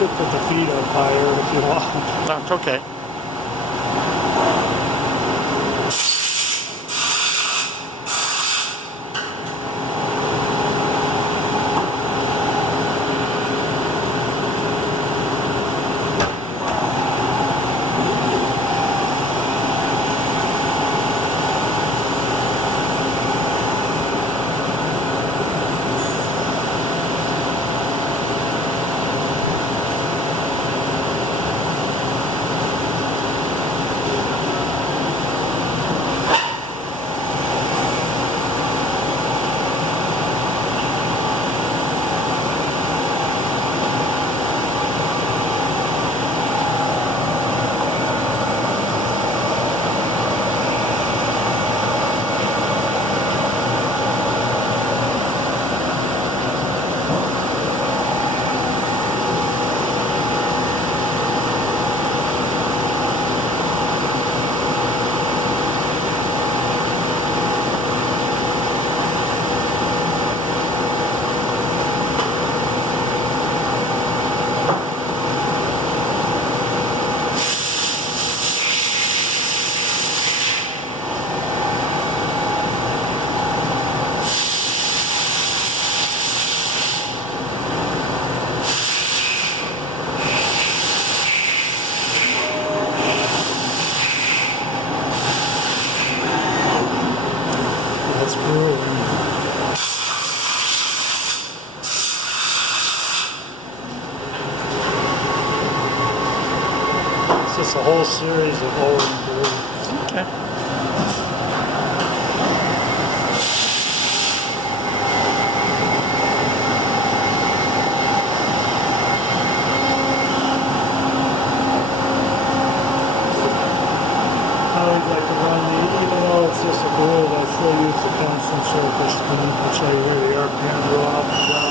could put the feet up higher if you want. That's okay. That's brewing. It's just a whole series of Owen brews. Okay. I always like to run the, even though it's just a brew, I still use the constant surface speed to show you where the RPM go up and down.